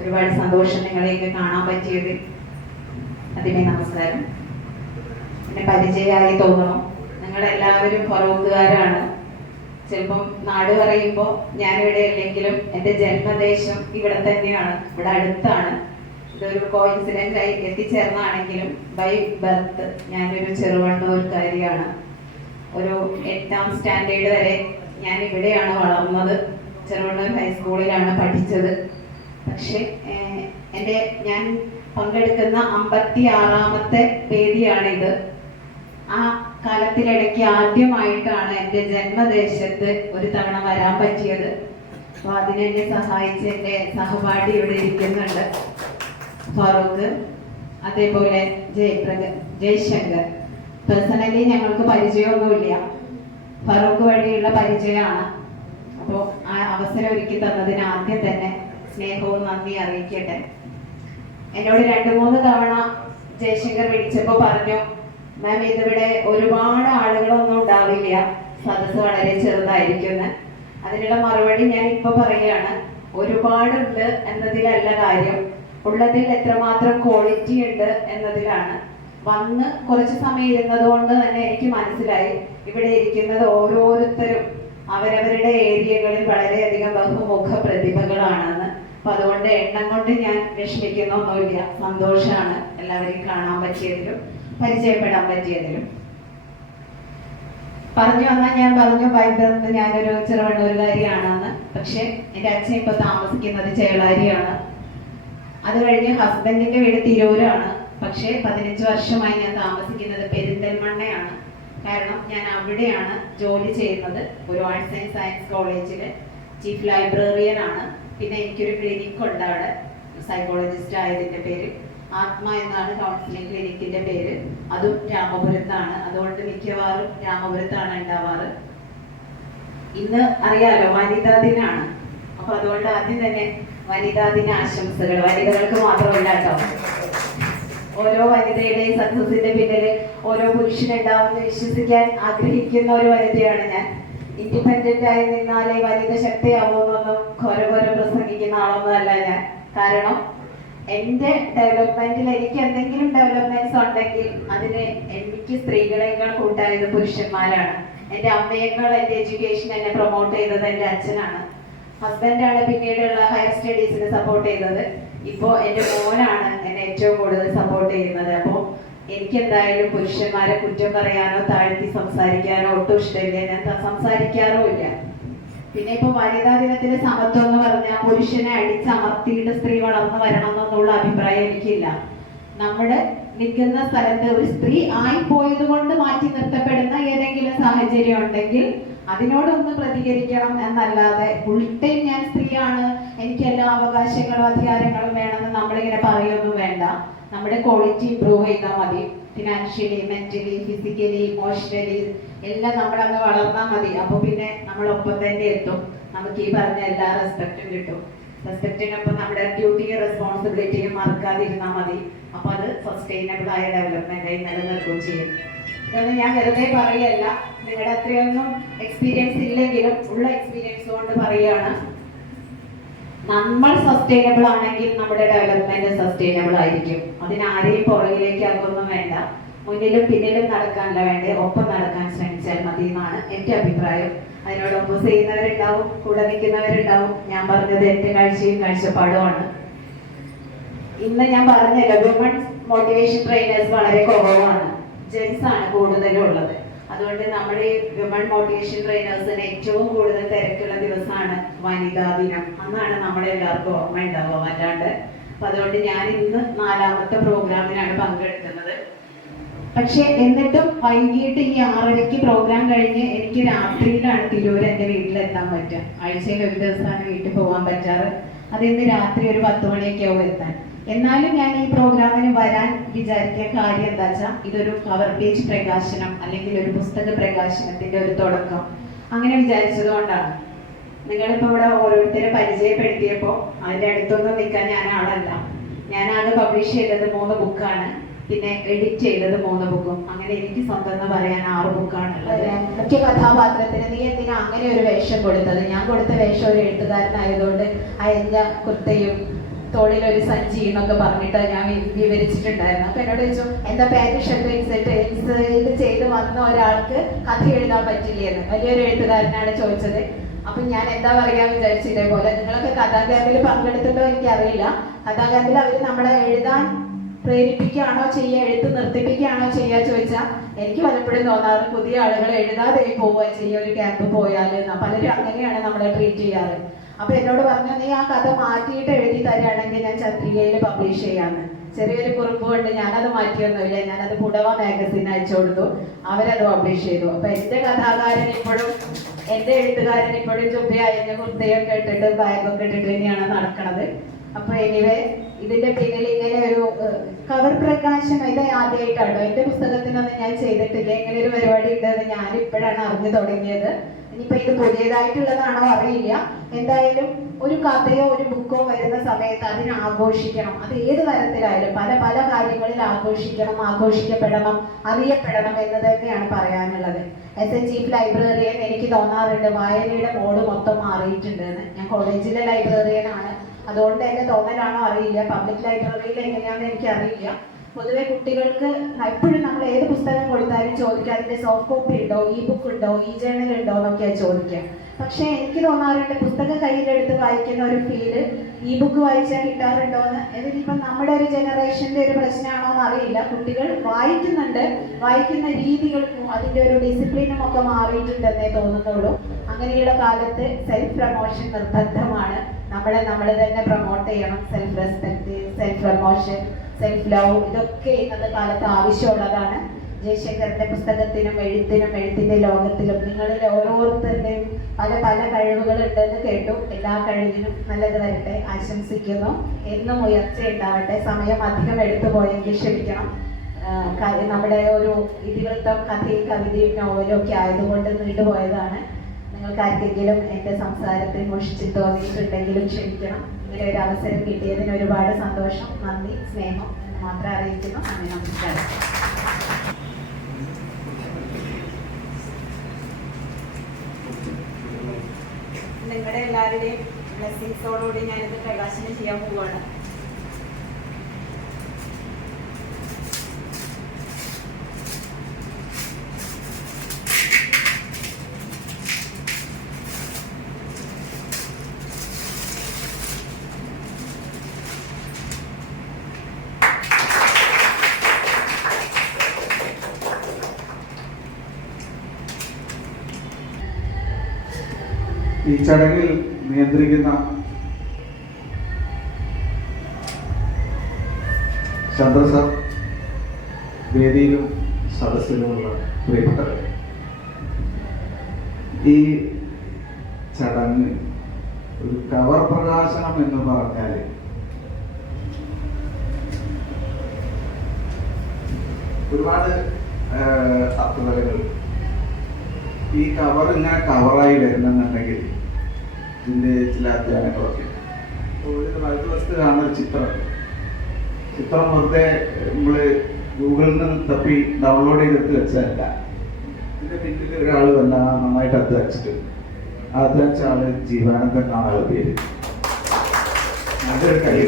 ഒരുപാട് സന്തോഷം നിങ്ങളെയൊക്കെ കാണാൻ പറ്റിയത്. അതിനെ നമസ്കാരം. എന്നെ പരിചയമായി തോന്നണം. നിങ്ങളെല്ലാവരും ഫറൂഖുകാരാണ് ചിലപ്പം നാട് പറയുമ്പോൾ ഞാനിവിടെ അല്ലെങ്കിലും എന്റെ ജന്മദേശം ഇവിടെ തന്നെയാണ്. ഇവിടെ അടുത്താണ്. ഇതൊരു കോയിൻസിഡന്റ് ആയി എത്തിച്ചേർന്നാണെങ്കിലും ബൈ ബർത്ത് ഞാനൊരു ചെറുവണ്ണൂർക്കാരിയാണ് ഒരു എട്ടാം സ്റ്റാൻഡേർഡ് വരെ ഞാൻ ഇവിടെയാണ് വളർന്നത്. ചെറുവണ്ണൂർ ഹൈസ്കൂളിലാണ് പഠിച്ചത്. പക്ഷേ എന്റെ ഞാൻ പങ്കെടുക്കുന്ന അമ്പത്തി ആറാമത്തെ വേദിയാണിത്. ആ കാലത്തിനിടയ്ക്ക് ആദ്യമായിട്ടാണ് എന്റെ ജന്മദേശത്ത് ഒരു തവണ വരാൻ പറ്റിയത്. അപ്പൊ അതിനെന്നെ സഹായിച്ച എന്റെ സഹപാഠി ഇവിടെ ഇരിക്കുന്നുണ്ട്. ഫറൂഖ് അതേപോലെ ജയപ്രക ജയശങ്കർ. പേഴ്സണലി ഞങ്ങൾക്ക് പരിചയമൊന്നുമില്ല. ഫറൂഖ് വഴിയുള്ള പരിചയമാണ്. അപ്പോൾ ആ അവസരം ഒരുക്കി തന്നതിന് ആദ്യം തന്നെ സ്നേഹവും നന്ദി അറിയിക്കട്ടെ. എന്നോട് രണ്ടു മൂന്ന് തവണ ജയശങ്കർ വിളിച്ചപ്പോൾ പറഞ്ഞു മാം ഇതിവിടെ ഒരുപാട് ആളുകളൊന്നും ഉണ്ടാവില്ല. സദസ്സ് വളരെ ചെറുതായിരിക്കും അതിനുള്ള മറുപടി ഞാൻ ഇപ്പൊ പറയുകയാണ്. ഒരുപാടുണ്ട് എന്നതിലല്ല കാര്യം. ഉള്ളതിൽ എത്രമാത്രം ക്വാളിറ്റി ഉണ്ട് എന്നതിലാണ്. വന്ന് കുറച്ച് സമയം ഇരുന്നത് കൊണ്ട് തന്നെ എനിക്ക് മനസ്സിലായി. ഇവിടെ ഇരിക്കുന്നത് ഓരോരുത്തരും അവരവരുടെ ഏരിയകളിൽ വളരെയധികം ബഹുമുഖ പ്രതിഭകളാണെന്ന് അപ്പൊ അതുകൊണ്ട് എണ്ണം കൊണ്ട് ഞാൻ വിഷമിക്കുന്നൊന്നുമില്ല. സന്തോഷമാണ് എല്ലാവരെയും കാണാൻ പറ്റിയതിലും പരിചയപ്പെടാൻ പറ്റിയതിലും. പറഞ്ഞു വന്നാൽ ഞാൻ പറഞ്ഞു ഭയപ്പെടുന്നത് ഞാനൊരു ചെറുവണ്ണൂരുകാരിയാണെന്ന്. പക്ഷെ എന്റെ അച്ഛൻ ഇപ്പൊ താമസിക്കുന്നത് ചേളാരിയാണ്. അത് കഴിഞ്ഞ് ഹസ്ബൻഡിന്റെ വീട് തിരൂരാണ്. പക്ഷെ പതിനഞ്ച് വർഷമായി ഞാൻ താമസിക്കുന്നത് പെരിന്തൽമണ്ണയാണ്. കാരണം ഞാൻ അവിടെയാണ് ജോലി ചെയ്യുന്നത്. ഒരു ആർട്സ് ആൻഡ് സയൻസ് കോളേജിലെ ചീഫ് ലൈബ്രറിയൻ ആണ് പിന്നെ എനിക്കൊരു ക്ലിനിക് ഉണ്ട് അവിടെ. സൈക്കോളജിസ്റ്റ് ആയതിന്റെ പേര്. ആത്മ എന്നാണ് കൗൺസിലിംഗ് ക്ലിനിക്കിന്റെ പേര്. അതും രാമപുരത്താണ്. അതുകൊണ്ട് മിക്കവാറും രാമപുരത്താണ് ഉണ്ടാവാറ്. ഇന്ന് അറിയാലോ വനിതാ ദിനാണ്. അപ്പൊ അതുകൊണ്ട് ആദ്യം തന്നെ വനിതാ ദിന ആശംസകൾ. വനിതകൾക്ക് മാത്രമല്ല കേട്ടോ. ഓരോ വനിതയുടെയും സക്സസിന്റെ പിന്നിൽ ഓരോ പുരുഷനുണ്ടാവുമെന്ന് വിശ്വസിക്കാൻ ആഗ്രഹിക്കുന്ന ഒരു വനിതയാണ് ഞാൻ. ഇൻഡിപെൻഡന്റ് ആയി നിന്നാലേ വനിത ശക്തിയാവുമെന്നൊന്നും ഘോര ഘോര പ്രസംഗിക്കുന്ന ഞാൻ. കാരണം എന്റെ ഡെവലപ്മെന്റിൽ എനിക്ക് എന്തെങ്കിലും ഡെവലപ്മെന്റ്സ് ഉണ്ടെങ്കിൽ അതിന് എനിക്ക് സ്ത്രീകളെക്കാൾ കൂട്ടായത് പുരുഷന്മാരാണ്. എന്റെ അമ്മയേക്കാൾ എന്റെ എഡ്യൂക്കേഷൻ എന്നെ പ്രൊമോട്ട് ചെയ്തത് എന്റെ അച്ഛനാണ്. ഹസ്ബൻഡാണ് പിന്നീടുള്ള ഹയർ സ്റ്റഡീസിന് സപ്പോർട്ട് ചെയ്തത്. ഇപ്പോ എന്റെ മോനാണ് എന്നെ ഏറ്റവും കൂടുതൽ സപ്പോർട്ട് ചെയ്യുന്നത്. അപ്പോൾ എനിക്ക് എന്തായാലും പുരുഷന്മാരെ കുറ്റം പറയാനോ താഴ്ത്തി സംസാരിക്കാനോ ഒട്ടും ഇഷ്ടമില്ല. ഞാൻ സംസാരിക്കാറുമില്ല പിന്നെ ഇപ്പൊ വനിതാ ദിനത്തിലെ സമത്വം എന്ന് പറഞ്ഞാൽ പുരുഷനെ അടിച്ചമർത്തിയിട്ട് സ്ത്രീ വളർന്നു വരണം എന്നുള്ള അഭിപ്രായം എനിക്കില്ല. നമ്മുടെ നിൽക്കുന്ന സ്ഥലത്ത് ഒരു സ്ത്രീ ആയി പോയത് കൊണ്ട് മാറ്റി നിർത്തപ്പെടുന്ന ഏതെങ്കിലും സാഹചര്യം ഉണ്ടെങ്കിൽ അതിനോടൊന്ന് പ്രതികരിക്കണം എന്നല്ലാതെ ഫുൾ ടൈം ഞാൻ സ്ത്രീയാണ് എനിക്ക് എല്ലാ അവകാശങ്ങളും അധികാരങ്ങളും വേണമെന്ന് നമ്മളിങ്ങനെ പറയൊന്നും വേണ്ട. നമ്മുടെ ക്വാളിറ്റി ഇമ്പ്രൂവ് ചെയ്താൽ മതി. ഫിനാൻഷ്യലി മെന്റലി ഫിസിക്കലി ഇമോഷണലി എല്ലാം നമ്മളങ്ങ് വളർന്നാൽ മതി. അപ്പോൾ പിന്നെ നമ്മളൊപ്പം തന്നെ എത്തും. നമുക്ക് ഈ പറഞ്ഞ എല്ലാ റെസ്പെക്റ്റും കിട്ടും. റെസ്പെക്റ്റിനൊപ്പം നമ്മുടെ ഡ്യൂട്ടിയും റെസ്പോൺസിബിലിറ്റിയും മറക്കാതിരുന്നാൽ മതി. അപ്പോൾ അത് സസ്റ്റൈനബിൾ ആയ ഡെവലപ്മെന്റ് ആയി നിലനിൽക്കുകയും ചെയ്യും. ഇതൊന്നും ഞാൻ വെറുതെ പറയല്ല. നിങ്ങളുടെ അത്രയൊന്നും എക്സ്പീരിയൻസ് ഇല്ലെങ്കിലും ഉള്ള എക്സ്പീരിയൻസ് കൊണ്ട് പറയുകയാണ്. നമ്മൾ സസ്റ്റൈനബിൾ ആണെങ്കിൽ നമ്മുടെ ഡെവലപ്മെന്റ് സസ്റ്റൈനബിൾ ആയിരിക്കും. അതിന് ആരെയും പുറകിലേക്ക് ആക്കൊന്നും വേണ്ട. മുന്നിലും പിന്നിലും നടക്കാനല്ല വേണ്ടേ. ഒപ്പം നടക്കാൻ ശ്രമിച്ചാൽ മതി എന്നാണ് എന്റെ അഭിപ്രായം. അതിനോട് ഒപ്പോസ് ചെയ്യുന്നവരുണ്ടാവും കൂടെ നിൽക്കുന്നവരുണ്ടാവും. ഞാൻ പറഞ്ഞത് എന്റെ കാഴ്ചയും കാഴ്ചപ്പാടുമാണ്. ഇന്ന് ഞാൻ പറഞ്ഞല്ലോ വിമൺ മോട്ടിവേഷൻ ട്രെയിനേഴ്സ് വളരെ കുറവാണ്. ജെൻസ് ആണ് കൂടുതലും ഉള്ളത് അതുകൊണ്ട് നമ്മുടെ വിമൺ മോട്ടിവേഷൻ ട്രെയിനേഴ്സിന് ഏറ്റവും കൂടുതൽ തിരക്കുള്ള ദിവസമാണ് വനിതാ ദിനം. അന്നാണ് നമ്മുടെ എല്ലാവർക്കും ഓർമ്മ ഉണ്ടാവുക അല്ലാണ്ട് അപ്പൊ അതുകൊണ്ട് ഞാൻ ഇന്ന് നാലാമത്തെ പ്രോഗ്രാമിനാണ് പങ്കെടുക്കുന്നത്. പക്ഷെ എന്നിട്ടും വൈകിട്ട് ഈ ആറരയ്ക്ക് പ്രോഗ്രാം കഴിഞ്ഞ് എനിക്ക് രാത്രിയിലാണ് തിരൂർ എന്റെ വീട്ടിലെത്താൻ പറ്റുക. ആഴ്ചയിൽ ഒരു ദിവസമാണ് വീട്ടിൽ പോകാൻ പറ്റാറ്. അത് ഇന്ന് രാത്രി ഒരു പത്ത് മണിയൊക്കെ ആവും എത്താൻ. എന്നാലും ഞാൻ ഈ പ്രോഗ്രാമിന് വരാൻ വിചാരിക്കിയ കാര്യം എന്താ വെച്ചാൽ ഇതൊരു കവർ പേജ് പ്രകാശനം അല്ലെങ്കിൽ ഒരു പുസ്തക പ്രകാശനത്തിന്റെ ഒരു തുടക്കം. അങ്ങനെ വിചാരിച്ചത് കൊണ്ടാണ്. നിങ്ങളിപ്പോ ഇവിടെ ഓരോരുത്തരെ പരിചയപ്പെടുത്തിയപ്പോ അതിന്റെ അടുത്തൊന്നും നിൽക്കാൻ ഞാൻ ആളല്ല. ഞാൻ ആകെ പബ്ലിഷ് ചെയ്തത് മൂന്ന് ബുക്കാണ് പിന്നെ എഡിറ്റ് ചെയ്തത് മൂന്ന് ബുക്കും അങ്ങനെ എനിക്ക് സ്വന്തം എന്ന് പറയാൻ ആറ് ബുക്കാണുള്ളത് മുഖ്യ കഥാപാത്രത്തിന് നീ എന്തിനാ അങ്ങനെ ഒരു വേഷം കൊടുത്തത്? ഞാൻ കൊടുത്ത വേഷം ഒരു എഴുത്തുകാരനായതുകൊണ്ട് അയഞ്ഞ കുർത്തയും തോളിൽ ഒരു സഞ്ചി എന്നൊക്കെ പറഞ്ഞിട്ട് ഞാൻ വിവരിച്ചിട്ടുണ്ടായിരുന്നു. അപ്പൊ എന്നോട് ചോദിച്ചു എന്താ പാരിഷ് ഇത് ചെയ്ത് വന്ന ഒരാൾക്ക് കഥ എഴുതാൻ പറ്റില്ലെന്ന്? വലിയൊരു എഴുത്തുകാരനാണ് ചോദിച്ചത്. അപ്പൊ ഞാൻ എന്താ പറയാ വിചാരിച്ചു ഇതേപോലെ? നിങ്ങളൊക്കെ കഥാഗ്രാമിൽ പങ്കെടുത്തിട്ടോ എനിക്കറിയില്ല. കഥാഗ്രാമിൽ അവർ നമ്മളെ എഴുതാൻ പ്രേരിപ്പിക്കുകയാണോ ചെയ്യുക എഴുത്ത് നിർത്തിപ്പിക്കുകയാണോ ചെയ്യുക ചോദിച്ചാൽ എനിക്ക് പലപ്പോഴും തോന്നാറ് പുതിയ ആളുകൾ എഴുതാതെ പോവുക ചെയ്യുക ഒരു ക്യാമ്പ് പോയാൽ പലരും അങ്ങനെയാണ് നമ്മളെ ട്രീറ്റ് ചെയ്യാറ്. അപ്പൊ എന്നോട് പറഞ്ഞു നീ ആ കഥ മാറ്റിയിട്ട് എഴുതി തരാണെങ്കിൽ ഞാൻ ചത്രികയിൽ പബ്ലിഷ് ചെയ്യാന്ന് ചെറിയൊരു കുറിപ്പ് കൊണ്ട് ഞാനത് മാറ്റിയൊന്നുമില്ല. ഞാനത് പുടവ മാഗസിൻ അയച്ചു കൊടുത്തു. അവരത് പബ്ലിഷ് ചെയ്തു. അപ്പൊ എന്റെ കഥാകാരൻ ഇപ്പോഴും എന്റെ എഴുത്തുകാരൻ ഇപ്പോഴും ചുബി അയഞ്ഞ കുർത്തയൊക്കെ ഇട്ടിട്ട് ബാഗൊക്കെ ഇട്ടിട്ട് തന്നെയാണ് നടക്കണത്. അപ്പൊ എനിവേ ഇതിന്റെ പിന്നിൽ ഇങ്ങനെ ഒരു കവർ പ്രകാശനം ഇത് ആദ്യമായിട്ടാണോ എന്റെ പുസ്തകത്തിനൊന്നും ഞാൻ ചെയ്തിട്ടില്ല. ഇങ്ങനെ ഒരു പരിപാടി ഉണ്ടെന്ന് ഞാൻ ഇപ്പോഴാണ് അറിഞ്ഞു തുടങ്ങിയത്. ഇനിയിപ്പോ ഇത് പുതിയതായിട്ടുള്ളതാണോ അറിയില്ല. എന്തായാലും ഒരു കഥയോ ഒരു ബുക്കോ വരുന്ന സമയത്ത് അതിനെ ആഘോഷിക്കണം. അത് ഏത് തരത്തിലായാലും പല പല കാര്യങ്ങളിൽ ആഘോഷിക്കണം ആഘോഷിക്കപ്പെടണം അറിയപ്പെടണം എന്ന് തന്നെയാണ് പറയാനുള്ളത്. എസ് എൻ ചീഫ് ലൈബ്രറിയൻ എനിക്ക് തോന്നാറുണ്ട് വായനയുടെ മോഡ് മൊത്തം മാറിയിട്ടുണ്ട് എന്ന് ഞാൻ കോളേജിലെ ലൈബ്രറിയനാണ് അതുകൊണ്ട് എന്നെ തോന്നലാണോ അറിയില്ല. പബ്ലിക് ലൈബ്രറിയിൽ എങ്ങനെയാണെന്ന് എനിക്ക് അറിയില്ല പൊതുവെ കുട്ടികൾക്ക് എപ്പോഴും നമ്മൾ ഏത് പുസ്തകം കൊടുത്താലും ചോദിക്കുക അതിന്റെ സോഫ്റ്റ് കോപ്പി ഉണ്ടോ ഇ ബുക്ക് ഉണ്ടോ ഇ ജേണൽ ഉണ്ടോ എന്നൊക്കെയാണ് ചോദിക്കുക. പക്ഷെ എനിക്ക് തോന്നാറുണ്ട് പുസ്തകം കയ്യിലെടുത്ത് വായിക്കുന്ന ഒരു ഫീൽ ഇ ബുക്ക് വായിച്ചാൽ കിട്ടാറുണ്ടോ എന്ന്. ഇതിനിപ്പം നമ്മുടെ ഒരു ജനറേഷന്റെ ഒരു പ്രശ്നമാണോ എന്ന് അറിയില്ല. കുട്ടികൾ വായിക്കുന്നുണ്ട് വായിക്കുന്ന രീതികൾക്കും അതിന്റെ ഒരു ഡിസിപ്ലിനും ഒക്കെ മാറിയിട്ടുണ്ടെന്നേ തോന്നുന്നുള്ളൂ. അങ്ങനെയുള്ള കാലത്ത് സെൽഫ് പ്രൊമോഷൻ നിർബന്ധമാണ്. നമ്മളെ നമ്മൾ തന്നെ പ്രൊമോട്ട് ചെയ്യണം. Self respect self promotion self love ഇതൊക്കെ ഇന്നത്തെ കാലത്ത് ആവശ്യമുള്ളതാണ്. ജയശങ്കറിന്റെ പുസ്തകത്തിനും എഴുത്തിനും എഴുത്തിന്റെ ലോകത്തിലും നിങ്ങളിൽ ഓരോരുത്തരുടെയും പല പല കഴിവുകൾ ഉണ്ടെന്ന് കേട്ടു. എല്ലാ കഴിവിനും നല്ലത് വരട്ടെ ആശംസിക്കുന്നു. എന്നും ഉയർച്ച ഉണ്ടാവട്ടെ സമയം അധികം എടുത്തു പോയെങ്കിൽ ക്ഷമിക്കണം. നമ്മുടെ ഒരു ഇതിവൃത്തം കഥയും കവിതയും നോവലും ഒക്കെ ആയതുകൊണ്ട് നീണ്ടുപോയതാണ്. നിങ്ങൾക്ക് ആർക്കെങ്കിലും എന്റെ സംസാരത്തിൽ മുഷിച്ച് തോന്നിയിട്ടുണ്ടെങ്കിലും ക്ഷമിക്കണം. ഇങ്ങനെ ഒരു അവസരം കിട്ടിയതിന് ഒരുപാട് സന്തോഷം നന്ദി സ്നേഹം. എന്ന് മാത്രം അറിയിക്കുന്നു. നന്ദി നമസ്കാരം. നിങ്ങളുടെ എല്ലാവരുടെയും ബ്ലെസ്സിങ്സോടുകൂടി ഞാനിത് പ്രകാശനം ചെയ്യാൻ പോവുകയാണ്. ഈ ചടങ്ങിൽ നിയന്ത്രിക്കുന്ന ചന്ദ്ര വേദിയിലും സദസ്സിലുമുള്ള പ്രിയപ്പെട്ടവർ ഈ ചടങ്ങ് ഒരു കവർ പ്രകാശനം എന്ന് പറഞ്ഞാൽ ഒരുപാട് അർത്ഥതകൾ ഈ കവർ ഇങ്ങനെ കവറായി വരുന്നുണ്ടെങ്കിൽ ഇതിന്റെ ചില അധ്യായങ്ങളൊക്കെ അപ്പോൾ ഒരു വലതുവശത്ത് കാണുന്ന ചിത്രം. ചിത്രം വെറുതെ നമ്മൾ ഗൂഗിളിൽ നിന്ന് തപ്പി ഡൗൺലോഡ് ചെയ്തെടുത്ത് വെച്ചതല്ല. ഇതിന്റെ പിന്നിൽ ഒരാൾ വന്ന നന്നായിട്ട് അധ്വാനിച്ചിട്ട് ആ അധ്വാനിച്ച ആൾ ജീവാനന്ദൻ എന്നാണ് പേര്. അതൊരു കൈ